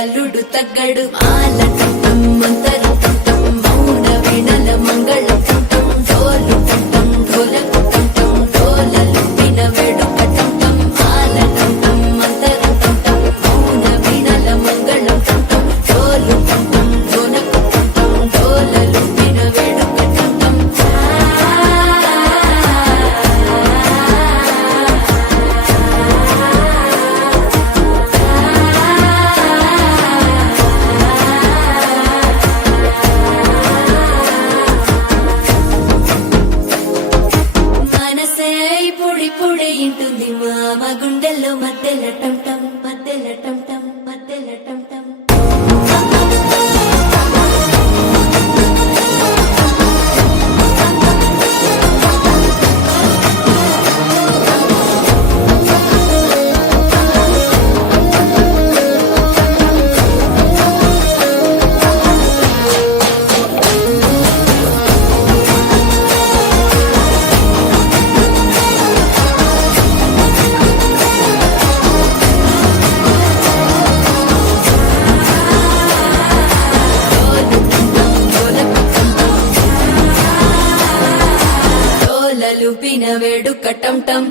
అల్లుడు తగ్గడు ఆలటం మంతరు టం మౌన వినల మంగళ టం డోలు టం ఢోలకు టం డోలలు విన వేడుక టం ఆలటం మంతరు టం మౌన వినల మంగళ టం డోలు టం ఢోలకు టం డోలలు విన వేడుక టం ఇప్పుడే ఇంటుంది మామ గుండెల్లో మధ్యల టం టం మధ్యల టం టం మధ్యల టం టం వేడుక టం టం